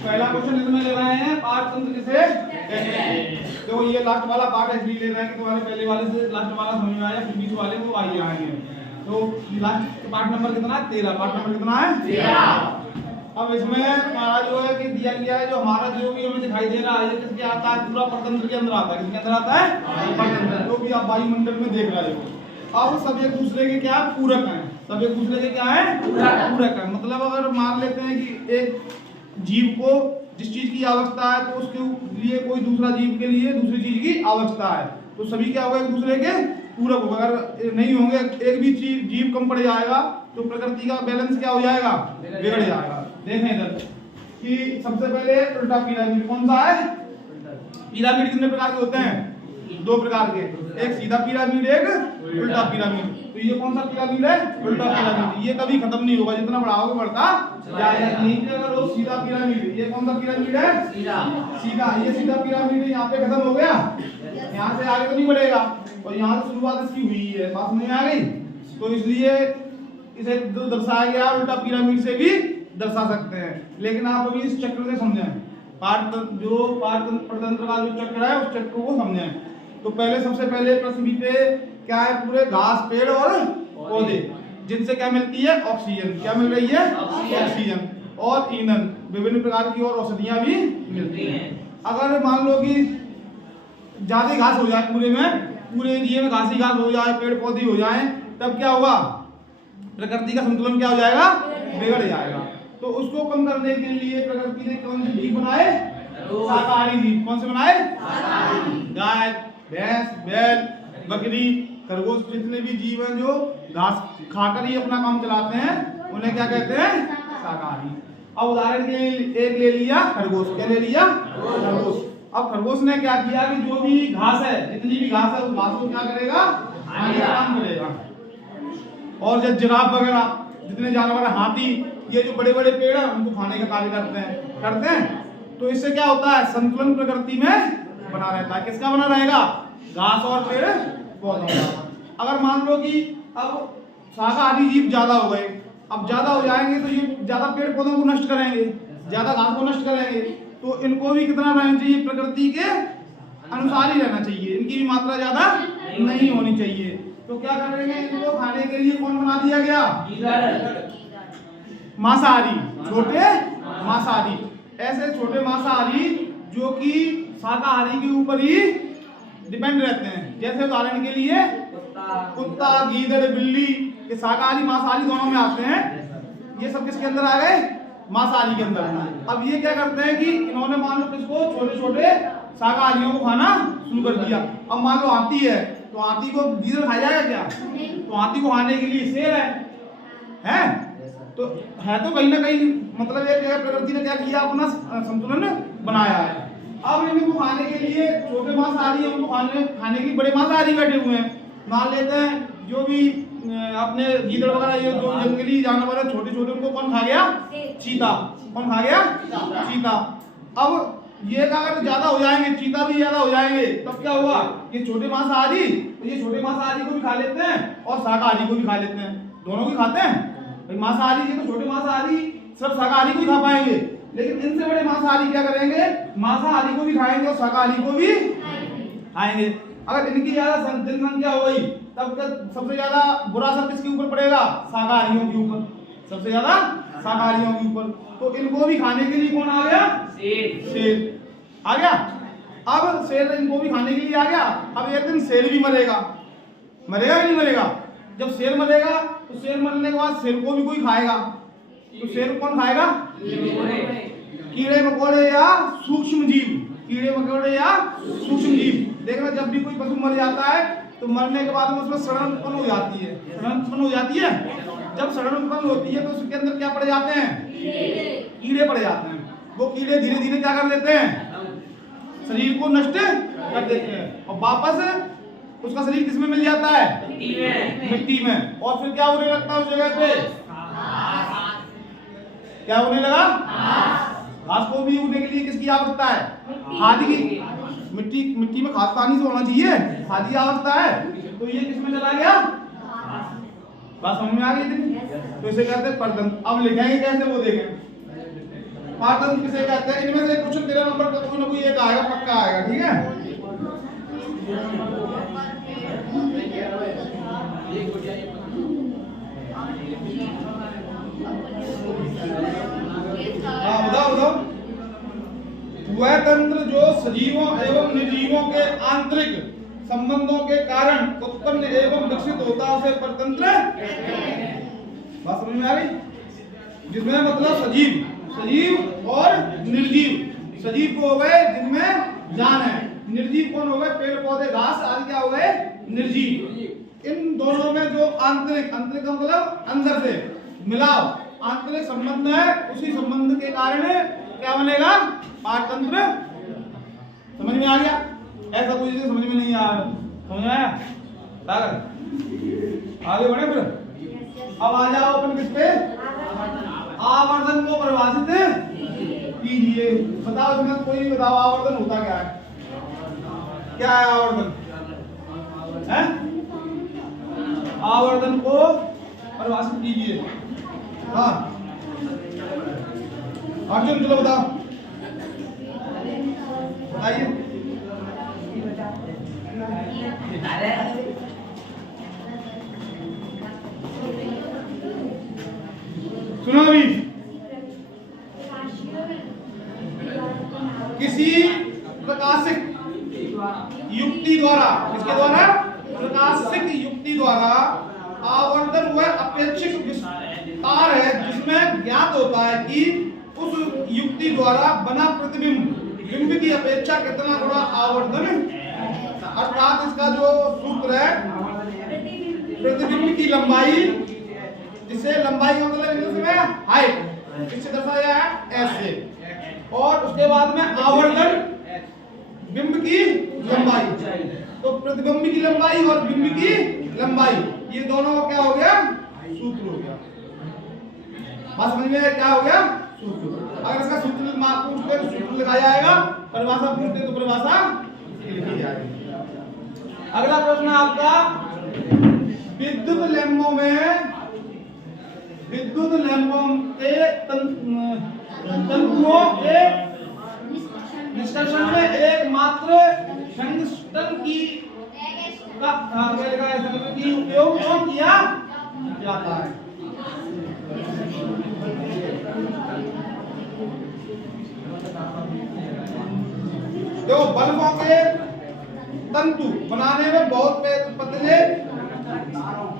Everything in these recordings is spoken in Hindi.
पहला क्वेश्चन इसमें ले रहे हैं पारतंत्र किसे कहते हैं। तो ये लास्ट वाला पार्ट इसलिए ले रहे हैं कि तुम्हारे पहले वाले से लास्ट वाला समझ में आया, फिर बीच वाले वो आगे आएंगे। तो लास्ट पार्ट नंबर कितना है? 13। पार्ट नंबर कितना है? 13। अब इसमें हमारा जो है कि दिया गया है, जो हमारा जो भी हमें दिखाई दे रहा है ये किसके आता है? पूरा परतंत्र के अंदर आता है। किसके अंदर आता है? परतंत्र। जो भी आप वायुमंडल में देख रहे हो, अब सब एक दूसरे के क्या पूरक हैं। सब एक दूसरे के क्या है? पूरक है। मतलब अगर मान लेते हैं कि एक जीव को जिस चीज की आवश्यकता है तो उसके लिए कोई दूसरा जीव के लिए दूसरी चीज की आवश्यकता है, तो सभी क्या होगा? एक दूसरे के पूरक होगा। अगर नहीं होंगे, एक भी जीव कम पड़ जाएगा तो प्रकृति का बैलेंस क्या हो जाएगा? बिगड़ जाएगा। देखें इधर कि सबसे पहले उल्टा पिरामिड कौन सा है? पिरामिड कितने प्रकार के होते हैं? 2 प्रकार के, एक सीधा पिरामिड, एक उल्टा पिरामिड। तो ये कौन सा पिरामिड है? उल्टा पिरामिड। ये कभी खत्म नहीं होगा, जितना बढ़ाओगे बढ़ता जाएगा। नहीं कि अगर वो सीधा पिरामिड, ये कौन सा पिरामिड है? सीधा। ये सीधा पिरामिड यहाँ पे खत्म हो गया, यहाँ से आगे तो नहीं बढ़ेगा, और यहाँ से शुरुआत इसकी हुई है। बात समझ में आ गई? तो इसलिए इसे दर्शाया गया उल्टा पिरामिड से भी दर्शा सकते हैं। लेकिन आप अभी इस चक्र से समझें, परतंत्र का जो चक्र है उस चक्र को समझें। तो पहले सबसे पहले पृथ्वी पे क्या है? पूरे घास, पेड़ और पौधे, जिनसे क्या मिलती है? ऑक्सीजन। क्या मिल रही है? ऑक्सीजन। और ईंधन, विभिन्न प्रकार की और औषधियां भी मिलती हैं। अगर मान लो कि ज्यादा घास हो जाए, पूरे एरिया में घास ही घास हो जाए, पेड़ पौधे हो जाए, तब क्या होगा? प्रकृति का संतुलन क्या हो जाएगा? बिगड़ जाएगा। तो उसको कम करने के लिए प्रकृति ने कौन से जीव बनाए? शाकाहारी जीव। कौन से बनाए? गाय, भैंस, बैल, बकरी, खरगोश, जितने भी जीव हैं जो घास खाकर ही अपना काम चलाते हैं, उन्हें क्या कहते हैं? शाकाहारी। अब उदाहरण के लिए एक ले लिया खरगोश। क्या ले लिया? खरगोश। अब खरगोश ने क्या किया कि जो भी घास है, जितनी भी घास है, उस घास को क्या करेगा? खाने का काम करेगा। और जब जिराफ वगैरह जितने जानवर है, हाथी, ये जो बड़े बड़े पेड़ हैं उनको खाने का कार्य करते हैं। तो इससे क्या होता है? संतुलन प्रकृति में बना रहता है। किसका बना रहेगा? घास और पेड़ पौधों का। अगर मान लो कि अब शाकाहारी जीव ज्यादा हो गए, अब ज्यादा हो जाएंगे तो ये ज्यादा पेड़ पौधों को नष्ट करेंगे, ज्यादा घास को नष्ट करेंगे। तो इनको भी कितना रहना चाहिए? प्रकृति के अनुसार ही रहना चाहिए, इनकी भी मात्रा ज्यादा नहीं होनी चाहिए। तो क्या करेंगे? इनको खाने के लिए कौन बना दिया गया? मांसाहारी, छोटे मांसाहारी। ऐसे छोटे मांसाहारी जो कि शाकाहारी के ऊपर ही डिपेंड रहते हैं। जैसे उदाहरण के लिए कुत्ता, गीदड़, बिल्ली, ये शाकाहारी मांसाहारी दोनों में आते हैं। ये सब किसके अंदर आ गए? मांसाहारी के अंदर। अब ये क्या करते हैं कि इन्होंने मान लो किसको? छोटे छोटे शाकाहारियों को खाना शुरू कर दिया। अब मान लो हाथी है, तो हाथी को गीदड़ खा जाएगा क्या? तो हाथी को खाने के लिए शेर है? तो है तो कहीं ना कहीं, मतलब एक जगह प्रकृति ने क्या किया? अपना संतुलन बनाया है। अब इनको खाने के लिए छोटे मांसाहारी है, उनको खाने के लिए बड़े मांसाहारी बैठे हुए हैं। मान लेते हैं जो भी अपने गीदड़ वगैरह, ये जो जंगली जानवर है छोटे छोटे, उनको कौन खा गया? चीता। कौन खा गया? चीता। अब ये अगर ज्यादा हो जाएंगे, चीता भी ज्यादा हो जाएंगे, तब क्या हुआ? ये छोटे मांसाहारी, तो ये छोटे मांसाहारी को भी खा लेते हैं और शाकाहारी को भी खा लेते हैं। दोनों को खाते हैं। मांसाहारी जी तो छोटे मांसाहारी सिर्फ शाकाहारी को ही खा पाएंगे, लेकिन इनसे बड़े मांसाहारी क्या करेंगे? मांसाहारी को भी खाएंगे और शाकाहारी को भी खाएंगे। अगर इनकी ज्यादा जनसंख्या हो गई, तब सबसे ज्यादा बुरा असर किसके ऊपर पड़ेगा? शाकाहारियों के ऊपर। सबसे ज्यादा शाकाहारियों के ऊपर। तो इनको भी खाने के लिए कौन आ गया? शेर आ गया। अब शेर इनको भी खाने के लिए आ गया। अब एक दिन शेर भी मरेगा। मरेगा कि नहीं मरेगा? जब शेर मरेगा तो शेर मरने के बाद शेर को भी कोई खाएगा। तो शेर कौन खाएगा? कीड़े मकोड़े या सूक्ष्म जीव। कीड़े मकोड़े या सूक्ष्म जीव। देखना, जब भी कोई पशु मर जाता है तो मरने के बाद में उसमें सड़न उत्पन्न हो जाती है। सड़न उत्पन्न हो जाती है। जब सड़न उत्पन्न होती है तो उसके अंदर क्या पड़ जाते हैं? कीड़े पड़ जाते हैं। वो कीड़े धीरे धीरे क्या कर देते हैं? शरीर को नष्ट कर देते हैं और वापस उसका शरीर किसमें मिल जाता है? मिट्टी में। और फिर क्या होने लगता है उस जगह पे? क्या होने लगा? घास को भी उगने के लिए किसकी आवश्यकता है? खाद की। मिट्टी में खाद पानी से होना चाहिए, खाद की आवश्यकता है। तो ये किसमें चला गया? बात समझ में आ गई? तो इसे कहते हैं परतंत्र। अब लिखेंगे कैसे वो देखें। परतंत्र किसे कहते हैं? इनमें से क्वेश्चन 13 नंबर का कोई ना कोई एक आएगा, पक्का आएगा, ठीक है। बताओ। वह तंत्र जो सजीवों एवं निर्जीवों के आंतरिक संबंधों के कारण उत्पन्न एवं विकसित होता है उसे परतंत्र। बात समझ में आ गई? जिसमें मतलब सजीव और निर्जीव। सजीव को हो गए जिनमें जान है, निर्जीव कौन हो गए? पेड़ पौधे घास आदि क्या हो गए? निर्जीव। इन दोनों में जो आंतरिक का मतलब अंदर से मिलाव आंतरिक संबंध है, उसी संबंध के कारण क्या बनेगा? पारतंत्र। समझ में आ गया? ऐसा कोई चीज समझ में नहीं आ रहा, समझ में आया? आगे बढ़े फिर। अब आ जाओ अपन किस पे? आवर्धन को परिभाषित कीजिए। बताओ इसमें कोई भी बताओ, आवर्धन होता क्या है? क्या है आवर्धन? है? आवर्धन को परिभाषित कीजिए। हाँ अर्जुन चलो बताओ, बताइए। सुनो अभी। किसी प्रकाशिक युक्ति द्वारा, किसके द्वारा? प्रकाशिक युक्ति द्वारा आवर्धन वह अपेक्षित विस्तार है जिसमें ज्ञात होता है कि उस युक्ति द्वारा बना बिंब की अपेक्षा कितना गुना आवर्धन, अर्थात इसका जो सूत्र है प्रतिबिंब की लंबाई, जिसे लंबाई का मतलब इंग्लिश में हाइट, इससे दर्शाया है ऐसे, और उसके बाद में आवर्धन बिंब की लंबाई। तो प्रतिबिंब की लंबाई और बिंब की लंबाई ये दोनों का क्या हो गया? सूत्र हो गया। बात समझ में? क्या हो गया? सूत्र। अगर इसका सूत्र पूछते तो सूत्र लिखा जाएगा, परिभाषा पूछते तो परिभाषा लिखी जाएगी। अगला प्रश्न आपका, विद्युत लैंपों के तंतुओं के निष्कर्षण में एकमात्र टंगस्टन की उपयोग क्यों किया जाता है? जो बल्बों के तंतु बनाने में बहुत पतले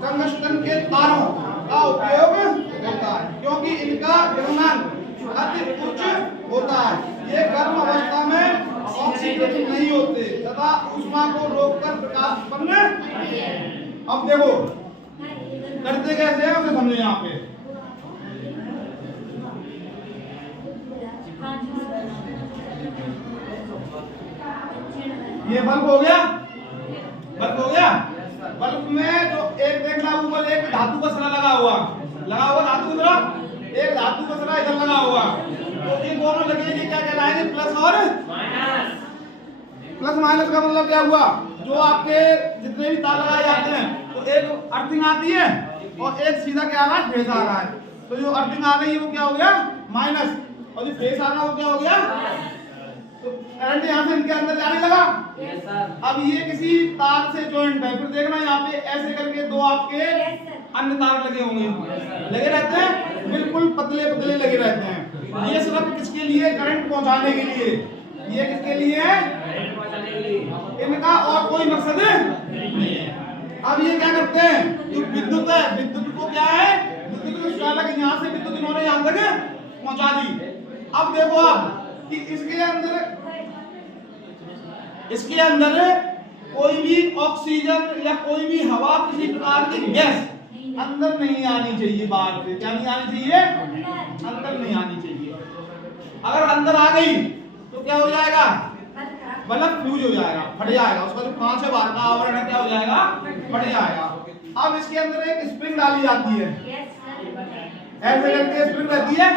टंगस्टन के तारों का उपयोग होता है, क्योंकि इनका द्रव्यमान अति उच्च होता है। ये गर्म अवस्था में ऑक्सीडेटिव नहीं होते तथा ऊष्मा को रोककर प्रकाश उत्पन्न। अब देखो करते कैसे हैं उसे समझो। यहाँ पे ये बल्ब हो गया, बल्ब में जो एक देखना ऊपर एक धातु का सरा लगा हुआ धातु का सरा, एक धातु का सरा इधर लगा हुआ, तो ये दोनों लगे ये क्या कहलाएंगे? प्लस और माइनस। प्लस माइनस का मतलब क्या हुआ? जो आपके जितने भी तार लगाए जाते हैं तो एक अर्थिंग आती है और एक सीधा क्या आ रहा है? फेस आ रहा है। तो जो अर्थिंग आ रही है वो क्या हो गया? माइनस, और जो फेस आ रहा है वो क्या हो गया? तो करंट यहाँ से इनके अंदर जाने लगा। अब ये किसी तार से जॉइंट है, फिर देखना यहाँ पे ऐसे करके दो आपके अन्य तार लगे होंगे, लगे रहते हैं, बिल्कुल पतले पतले लगे रहते हैं। ये सिर्फ किसके लिए? करंट पहुंचाने के लिए। ये किसके लिए है? इनका और कोई मकसद नहीं है। अब ये क्या करते हैं? जो विद्युत है, विद्युत को क्या है? विद्युत को यहाँ से विद्युत इन्होंने यहाँ तक पहुंचा दी। अब देखो आप कि इसके अंदर कोई भी ऑक्सीजन या कोई भी हवा, किसी प्रकार की गैस अंदर नहीं आनी चाहिए। बाहर से क्या नहीं आनी चाहिए? अंदर नहीं आनी चाहिए। अगर अंदर आ गई तो क्या हो जाएगा? बल्ब फ्यूज हो जाएगा, फट जाएगा। उसका जो कांच है बाहर का आवरण है क्या हो जाएगा? फट जाएगा। अब इसके अंदर एक स्प्रिंग डाली जाती है, ऐसे करके स्प्रिंग रहती है।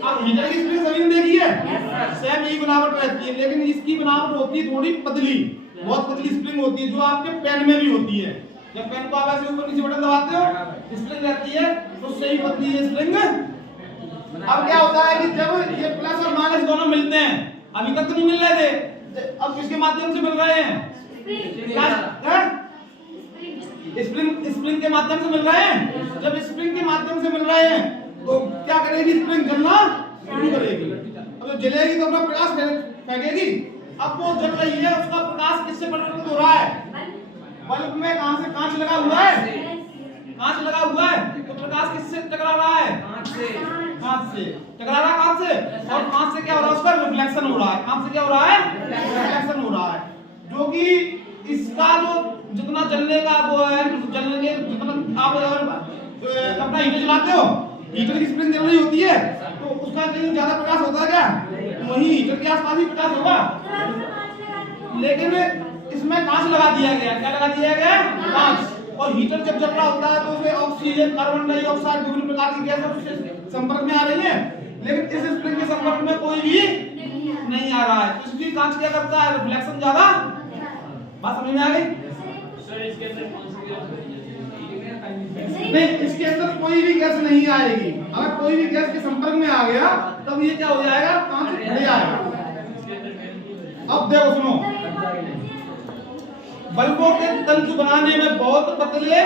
अब हीटर की स्प्रिंग सभी ने देखी है, सेम यही बनावट रहती है, लेकिन इसकी बनावट होती है थोड़ी पतली, बहुत पतली स्प्रिंग होती है, जो आपके पेन में भी होती है। जब पेन को आप ऐसे ऊपर नीचे बटन दबाते हो स्प्रिंग रहती है तो सही पतली है स्प्रिंग। अब क्या होता है कि जब ये प्लस और माइनस दोनों मिलते हैं, अभी तक तो नहीं मिल रहे थे, अब किसके माध्यम से मिल रहे हैं? स्प्रिंग के माध्यम से मिल रहे हैं। जब स्प्रिंग के माध्यम से मिल रहे हैं तो क्या करेगी? स्प्रिंग जलना शुरू करेगी। अब जब जलेगी तो अपना प्रकाश फेंकेगी। अब वो जल रही है, उसका प्रकाश किससे परिवर्तित हो रहा है? बल्ब में कहां से? कांच लगा हुआ है, कांच लगा हुआ है तो प्रकाश किससे टकरा रहा है? कांच से टकरा रहा है, कांच से। और कांच से क्या हो रहा है? उसका रिफ्लेक्शन हो रहा है। कांच से क्या हो रहा है? रिफ्लेक्शन हो रहा है, जो कि इसका जो जितना जलने का वो है, जलने के जितना आप अपना हीटर चलाते हो, हीटर की स्प्रिंग जल रही होती है तो उसका कहीं ज्यादा प्रकाश होता है क्या? वही हीटर के आसपास ही प्रकाश होगा। लेकिन इसमें कांच लगा दिया गया। क्या लगा दिया गया? कांच। और हीटर जब जल रहा होता है तो उसमें ऑक्सीजन, कार्बन डाइऑक्साइड, विभिन्न प्रकार की गैसें उससे संपर्क में आ रही हैं, लेकिन इस स्प्रिंग के संपर्क में कोई भी नहीं आ रहा है। इसलिए कांच क्या करता है? रिफ्लेक्शन ज्यादा। बात समझ में आ गई? सर इसके अंदर कौन सी गैस नहीं, इसके अंदर कोई भी गैस नहीं आएगी। अगर कोई भी गैस के संपर्क में आ गया तब ये क्या हो जाएगा? कांच फट जाएगा। अब देखो सुनो, बल्बों के तंतु बनाने में बहुत पतले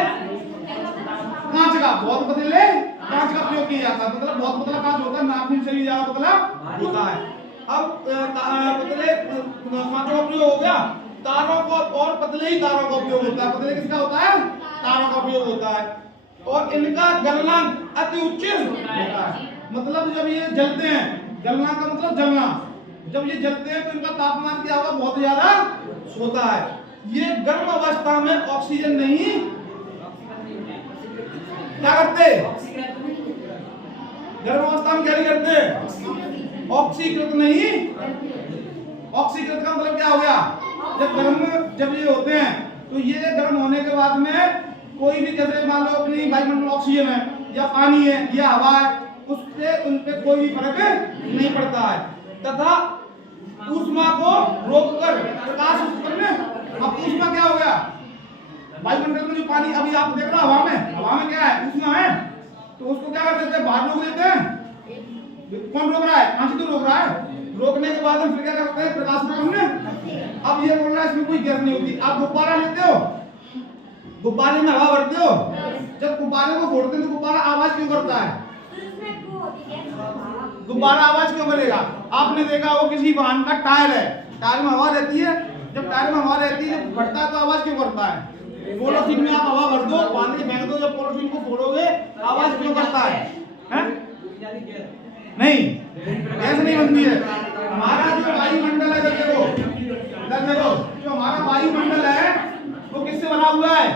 कांच का प्रयोग किया जाता है। मतलब बहुत पतला कांच होता है, नाखून से भी ज्यादा पतला होता है। अब पतले कांचों का प्रयोग हो गया। तारों को और पतले ही तारों का उपयोग होता है। पतले किसका होता है? तारों का उपयोग होता है। और इनका गलनांक अति उच्च होता है। मतलब जब ये जलते हैं, गलनांक का मतलब जलना, जब ये जलते हैं तो इनका तापमान क्या होगा? बहुत ज्यादा होता है। ये गर्म अवस्था में ऑक्सीजन नहीं क्या करते? गर्म अवस्था में क्या नहीं करते? ऑक्सीकृत नहीं। ऑक्सीकृत का मतलब क्या हो गया? जब ये होते हैं तो ये गर्म होने के बाद में कोई भी, जैसे मान लो अपनी वायुमंडल ऑक्सीजन है या पानी है या हवा है, उससे उन पे कोई भी फर्क नहीं पड़ता है तथा ऊष्मा को रोककर प्रकाश उत्पन्न। अब ऊष्मा क्या हो गया? वायुमंडल में जो पानी अभी आप देख रहे हो हवा में क्या है? ऊष्मा है। तो उसको क्या कर देते हैं? बाहर रोक देते हैं। कौन रोक रहा है? कांच तो रोक रहा है। रोकने के बाद हम फिर क्या करते हैं? प्रकाश उत्पन्न। अब ये बोल रहा है इसमें कोई गैस नहीं होती। आप गुब्बारा लेते हो, गुब्बारे में हवा भरते हो, जब गुब्बारे को फोड़ते हैं तो गुब्बारा आवाज क्यों करता है? गुब्बारा आवाज क्यों करेगा? आपने देखा वो किसी वाहन का टायर है, टायर में हवा रहती है, जब टायर में हवा रहती है जब फटता है तो आवाज क्यों करता है? पॉलीथीन में आप हवा भर दो, बांध के फेंक दो, जब पॉलीथीन को फोड़ोगे आवाज क्यों करता है? नहीं, गैस नहीं बनती है। हमारा जो वायुमंडल है, देखो जो हमारा वायुमंडल है वो किससे बना हुआ है?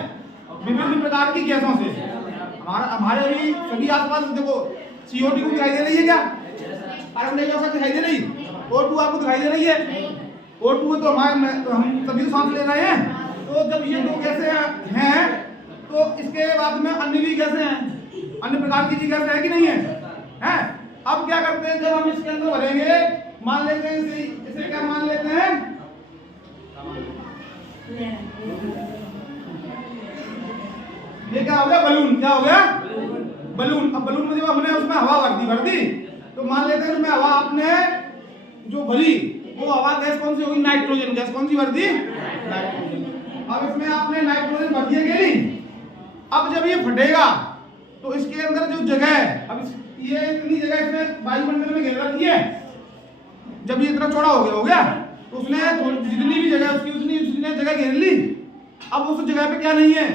विभिन्न प्रकार की गैसों से। हमारे अभी सभी आसपास देखो CO2 को दिखाई दे रही है क्या? कार्बन डाइऑक्साइड दिखाई दे रही? O2 आपको दिखाई दे रही है? O2 है तो हम सभी सांस ले रहे हैं। तो जब ये दो गैसें हैं तो इसके बाद में अन्य भी गैसें हैं, अन्य प्रकार की भी गैसें हैं कि नहीं है? हैं? अब क्या करते हैं? जब हम इसके अंदर भरेंगे, मान लेते हैं इसे क्या मान लेते हैं? ये क्या हो गया? बलून। क्या हो गया? बलून। अब बलून में जब हमने उसमें हवा भर दी तो मान लेते हैं उसमें हवा आपने जो भरी वो हवा गैस कौन सी होगी? Nitrogen gas. कौन सी भर दी? नाइट्रोजन। अब इसमें आपने नाइट्रोजन भर दिया गया नहीं। अब जब ये फटेगा तो इसके अंदर जो जगह है, अब ये इतनी जगह इसमें वायुमंडल में घेर रखी है, जब ये इतना चौड़ा हो गया तो उसने जितनी भी जगह उसकी उसने जगह घेर ली। अब उस जगह पे क्या नहीं है?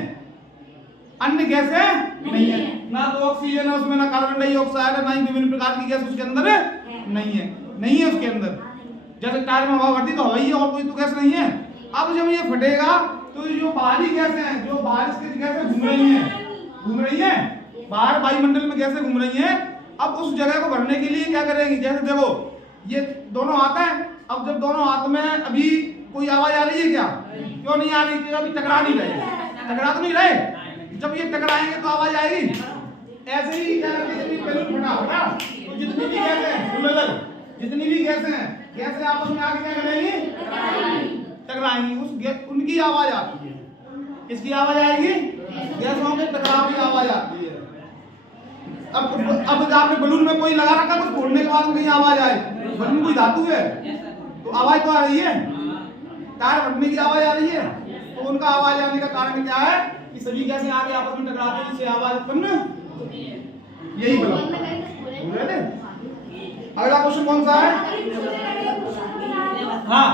अन्य गैसें नहीं है, ना तो ऑक्सीजन है उसमें, ना कार्बन डाइऑक्साइड है, ना ही विभिन्न प्रकार की गैस उसके अंदर नहीं है उसके अंदर। जैसे टायर में हवा भरती तो हवा ही है और कोई तो गैस नहीं है। अब जब ये फटेगा तो जो बाहरी गैसें हैं, जो बाहर इसकी गैसें घूम रही हैं बाहर वायुमंडल में गैसें घूम रही हैं, अब उस जगह को भरने के लिए क्या करेंगे? जैसे देखो ये दोनों हाथ हैं, अब जब दोनों हाथ में अभी कोई आवाज आ रही है क्या? क्यों नहीं आ रही? क्योंकि अभी टकरा नहीं रहे। टकरा तो नहीं रहे, जब ये टकराएंगे तो आवाज आएगी। ऐसे ही क्या करते हैं? बैलून फटा तो जितनी भी गैस है, जितनी भी गैसें आपस में आके क्या करेंगी? टकराएंगी। उनकी आवाज आती है। किसकी आवाज आएगी? गैसों के टकराव की आवाज आती है। अब आपने बलून में कोई लगा रखा, कुछ फोड़ने के बाद कहीं आवाज आए, बलून कोई धातु है तो आवाज तो आ रही है, टायर फटने की आवाज आ रही है। तो उनका आवाज आने का कारण क्या है कि सभी गैसें आगे आपस में टकराती हैं, इससे आवाज उत्पन्न, यही बोला। अगला क्वेश्चन कौन सा है? हाँ,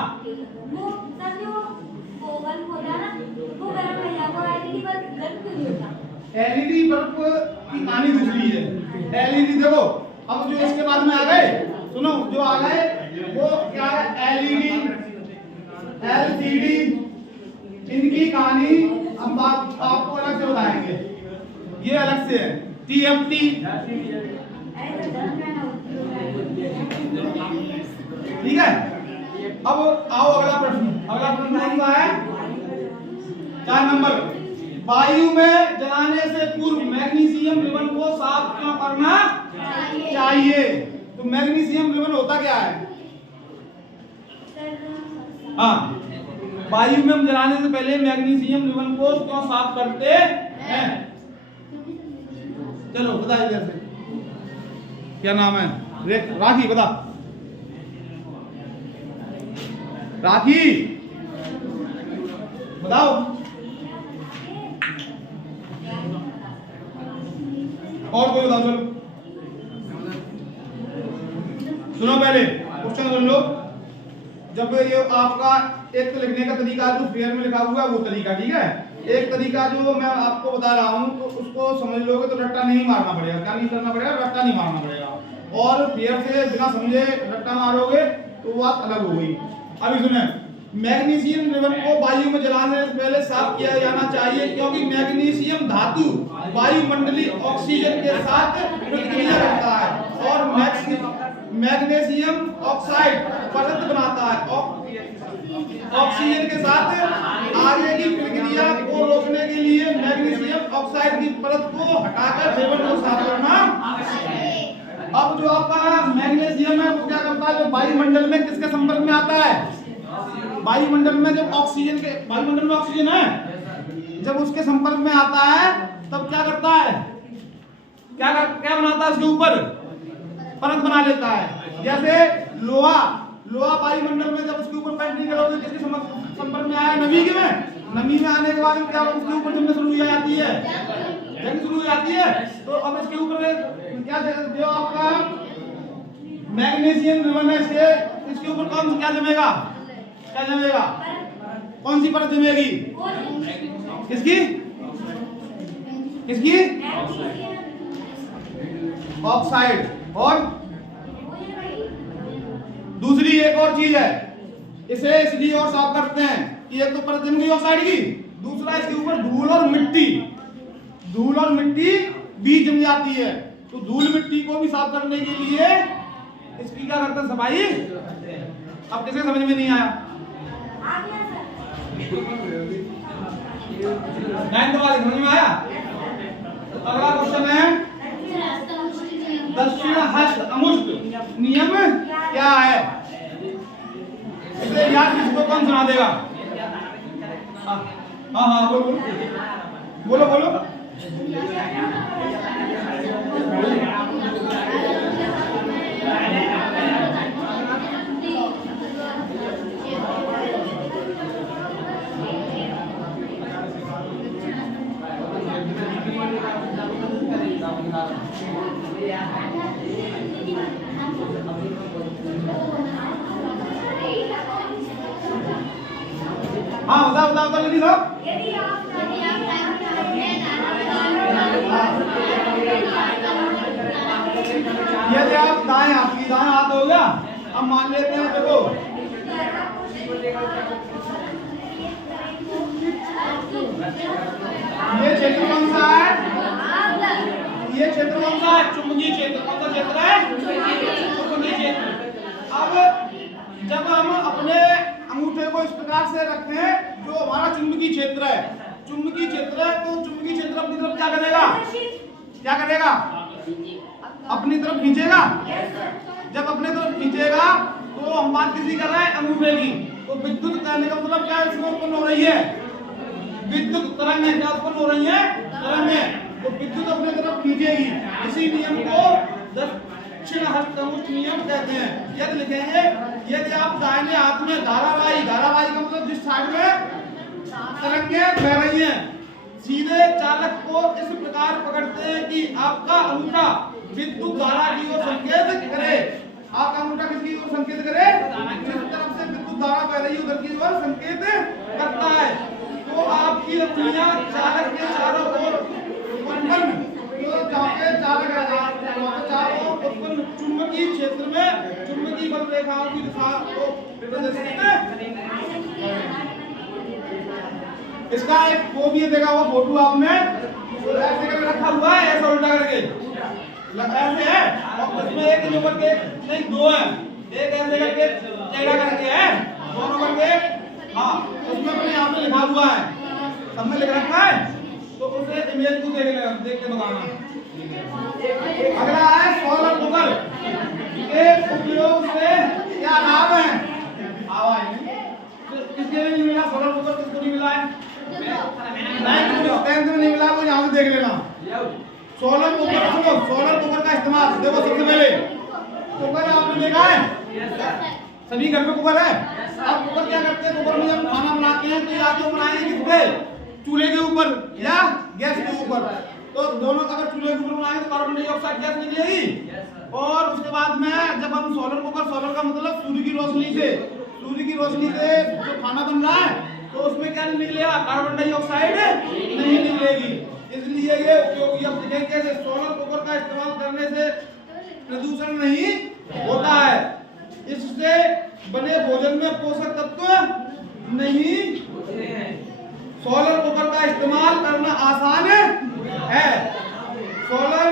एलईडी बल्ब की कहानी दूसरी है। एलईडी देखो, अब जो इसके बाद में आ गए, सुनो, जो आ गए वो क्या है? एलईडी, एलसीडी, इनकी कहानी हम आपको अलग से बताएंगे, ये अलग से है। टीएफटी, ठीक है। अब आओ अगला प्रश्न। अगला प्रश्न कौन सा है? 4 नंबर। वायु में जलाने से पूर्व मैग्नीशियम रिबन को साफ क्यों करना चाहिए? तो मैग्नीशियम रिबन होता क्या है? हाँ, वायु में हम जलाने से पहले मैग्नीशियम रिबन को क्यों साफ करते हैं? चलो बता इधर से, क्या नाम है? राखी, बता। राखी बताओ। और कोई बताओ, चलो सुनो, पहले क्वेश्चन सुन लो। जब ये आपका एक तो लिखने का तरीका जो फेयर में लिखा हुआ है वो तरीका, ठीक है। एक तरीका जो मैं आपको बता रहा हूं तो उसको समझ लोगे तो रट्टा नहीं मारना पड़ेगा। क्या नहीं करना पड़ेगा? रट्टा नहीं मारना पड़ेगा। और फेयर से बिना समझे रट्टा मारोगे तो वो बात अलग हो गई। अभी सुने, मैग्नीशियम रिबन को वायु में जलाने से पहले साफ किया जाना चाहिए क्योंकि मैग्नीशियम धातु वायुमंडलीय ऑक्सीजन के साथ प्रतिक्रिया करता है और मैग्नीशियम ऑक्साइड परत बनाता है। ऑक्सीजन के साथ आगे की प्रक्रिया को रोकने के लिए मैग्नीशियम ऑक्साइड की परत को हटाकर रिबन को साफ करना। अब जो आपका मैग्नीशियम है वो क्या करता है? जो वायुमंडल में किसके संपर्क में आता है? वायुमंडल में जब ऑक्सीजन के, वायुमंडल में ऑक्सीजन है, जब उसके संपर्क में आता है तब क्या करता है? क्या बनाता है? उसके ऊपर परत बना लेता है। जैसे लोहा वायुमंडल में जब उसके ऊपर पेंट नहीं करोगे, किसके संपर्क में आया? नमी के में। नमी में आने के बाद क्या उसके ऊपर जमने शुरू हो जाती है, जंग शुरू हो जाती है। तो अब इसके ऊपर क्या, जो आपका मैग्नीशियम रिबन है, इसके ऊपर कौन क्या जमेगा? क्या जमेगा? कौन सी परत जमेगी? किसकी? किसकी? ऑक्साइड। और दूसरी एक और चीज है, इसे इसलिए और साफ करते हैं कि एक तो परत जम गई ऑक्साइड की, दूसरा इसके ऊपर धूल और मिट्टी भी जम जाती है। तो धूल मिट्टी को भी साफ करने के लिए इसकी क्या करते हैं? सफाई। अब किसे समझ में नहीं आया? 9th वाले समझ में आया? अगला क्वेश्चन है, दक्षिण हस्त अमुष्ट नियम क्या है? इसे याद किसको कौन सुना देगा? हाँ बोलो। हाँ बताओ लेडी साहब। यदि आप दाएं हाथ हो गया, अब मान लेते हैं, देखो ये क्षेत्र कौन सा है? ये क्षेत्र कौन सा है? चुंबकीय क्षेत्र। कौन सा क्षेत्र है? चुंबकीय क्षेत्र। अब जब हम अपने अंगूठे को इस प्रकार से रखें, जो हमारा चुंबकीय क्षेत्र है, तो चुंबकीय क्षेत्र अपनी तरफ क्या करेगा? अपनी तरफ खींचेगा। जब अपने तरफ खींचेगा तो हम बात किसी कर रहे हैं? अंगूठे की। तो विद्युत कहने का मतलब क्या इसमें उत्पन्न हो रही है? विद्युत तरंगें क्या उत्पन्न हो रही हैं? तरंगें। तो विद्युत अपने तरफ खींचेगी। इसी नियम को दक्षिण हस्तमुष्ट नियम कहते हैं। यदि लिखेंगे, यदि आप दाहिने हाथ में धारावाही का मतलब जिस साइड में तरंगें बह रही हैं, सीधे चालक को इस प्रकार पकड़ते हैं कि आपका अंगूठा विद्युत धारा की ओर संकेत करे। आपका अंगूठा किसकी ओर संकेत करे? जिस तरफ से विद्युत धारा बह रही है उधर की ओर संकेत करता है। तो आपकी अंगुलियां चालक के चारों ओर उत्पन्न उत्पन्न चुंबकीय क्षेत्र में चुंबकीय बल रेखाओं की दिशा को प्रदर्शित करें। इसका एक वो भी देखा हुआ फोटो आपने, ऐसे करके रखा हुआ है, ऐसा उल्टा करके ऐसे है, और उसमें एक ऊपर के नहीं दो है, एक ऐसे करके टेढ़ा करके है, दोनों करके। हाँ, उसमें अपने यहाँ पे लिखा हुआ है, सब में लिख रखा है, तो उसे इमेज को देख के बताना। अगला है सोलर कुकर के उपयोग से क्या लाभ है? आवाज किसके लिए मिला? सोलर कुकर किसको नहीं मिला है? टेंथ में नहीं मिला, वो यहाँ से देख लेना। सोलर कुकर, सुनो, सोलर कुकर का इस्तेमाल देखो। सबसे पहले कुकर आपने देखा है, सभी घर में कुकर है। अब कुकर क्या करते हैं? कुकर में जब खाना बनाते हैं तो या तो बनाएंगे किस पे? चूल्हे के ऊपर या गैस के ऊपर। तो दोनों अगर चूल्हे के ऊपर बनाएंगे तो कार्बन डाइऑक्साइड गैस निकलेगी। और उसके बाद में जब हम सोलर कुकर, सोलर का मतलब सूर्य की रोशनी से जो खाना बन रहा है, तो उसमें क्या नहीं निकलेगा? कार्बन डाइऑक्साइड नहीं निकलेगी। इसलिए ये उपयोगी। अब देखें कैसे सोलर कुकर का इस्तेमाल करने से प्रदूषण नहीं होता है। इससे बने भोजन में पोषक तत्व नहीं होते हैं। सोलर कुकर का इस्तेमाल करना आसान है। सोलर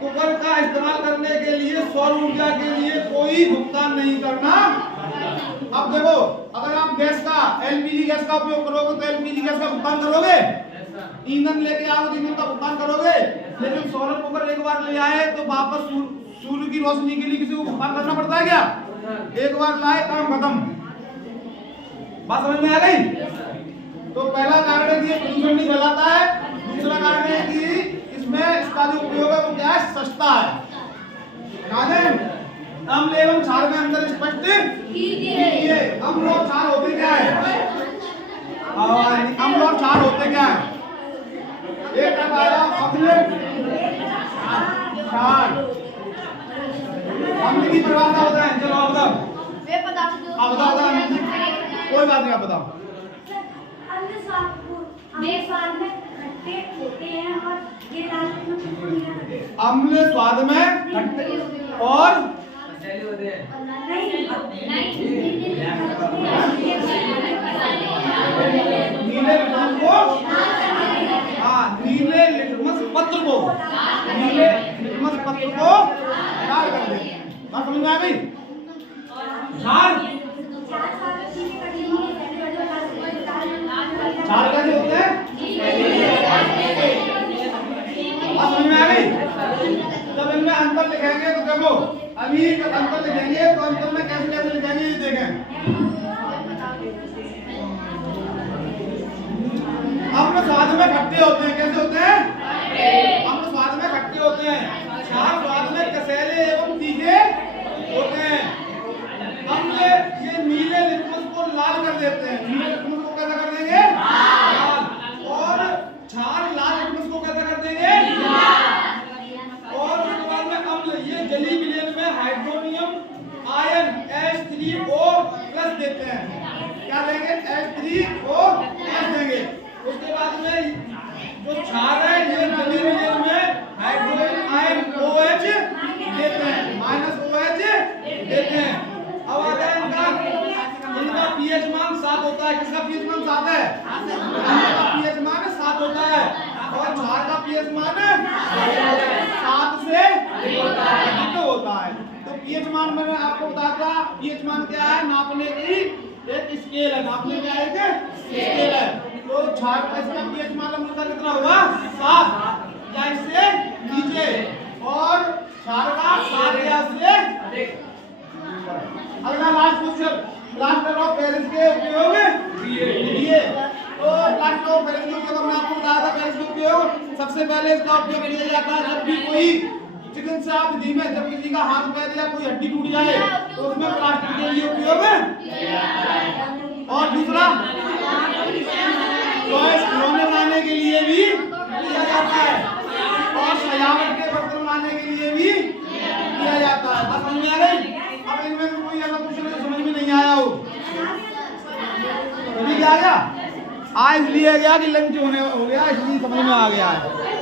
कुकर का इस्तेमाल करने के लिए सौर ऊर्जा के लिए कोई भुगतान नहीं करना। अब देखो, अगर आप गैस का एलपीजी गैस का उपयोग करोगे तो एलपीजी गैस का भुगतान करोगे, ईंधन लेके आओ तो ईंधन का भुगतान करोगे। लेकिन सोलर कुकर एक बार ले आए तो वापस सूर्य की रोशनी के लिए किसी को भुगतान करना पड़ता है क्या? एक बार लाए, काम खत्म। बात समझ में आ गई? तो पहला कारण है कि ये प्रदूषण नहीं फैलाता है। दूसरा कारण है कि इसमें इसका जो उपयोग है वो क्या है? सस्ता है। अम्ल एवं क्षार में अंतर स्पष्ट कीजिए। अम्ल और क्षार होते क्या है? अम्ल और क्षार होते क्या है? एक आया अम्ल क्षार। अम्ल की परिभाषा होता है, चलो आप बताओ। बताओ। कोई बात नहीं, आप बताओ। अम्ल स्वाद में खट्टे और नीले लिटमस पत्र को लाल कर देते हैं। बात समझ में आ गई? क्षार कैसे होते हैं? बात समझ में आ गई? जब इनमें अंतर लिखेंगे तो देखो, अभी अंतर लिखेंगे तो अंतर में कैसे लिखेंगे ये देखें। अम्ल स्वाद में खट्टे होते हैं। कैसे होते हैं? अम्ल स्वाद में खट्टे होते हैं। क्षार स्वाद में कसैले एवं तीखे होते हैं। अम्ल ये नीले लिटमस को लाल कर देते हैं। नीले लिटमस को कैसा कर देंगे? लाल। और क्षार लाल लिटमस को कैसा कर देंगे? और उसके बाद में अम्ल ये जली विलयन में हाइड्रोनियम आयन H3O+ देते हैं। क्या देंगे? H3O+ देंगे। उसके बाद में जो क्षार है ये जली विलयन में हाइड्रोजन आयन OH देते हैं, -OH देते हैं। अब आता है इनका pH मान 7 होता है। किसका pH मान 7 है? इनका pH मान 7 होता है और क्षार का pH मान 7 से अधिक होता है। तो pH मान मैंने आपको बताया था, pH मान क्या है? नापने की एक स्केल है। नापने का एक स्केल है। तो क्षार का इसका pH मान अम्ल का कितना होगा? 7 या इससे नीचे, और क्षार का 7 या इससे अधिक। अगला last question, plaster of Paris के उपयोग लिए। तो पहले इसका उपयोग किया जाता है जब भी कोई चिकित्सा विधि में जब किसी का हाथ पैर या कोई हड्डी टूट जाए तो उसमें प्लास्टर के लिए उपयोग और दूसरा टॉयज खिलौने बनाने के लिए भी किया जाता है और सजावट के बर्तन बनाने के लिए भी किया जाता है। बात समझ में आ गई? अब इनमें से कोई अगर कुछ समझ में नहीं आया हो तो क्या आ गया? इसलिए गया कि लंच हो गया इसलिए समझ में आ गया है।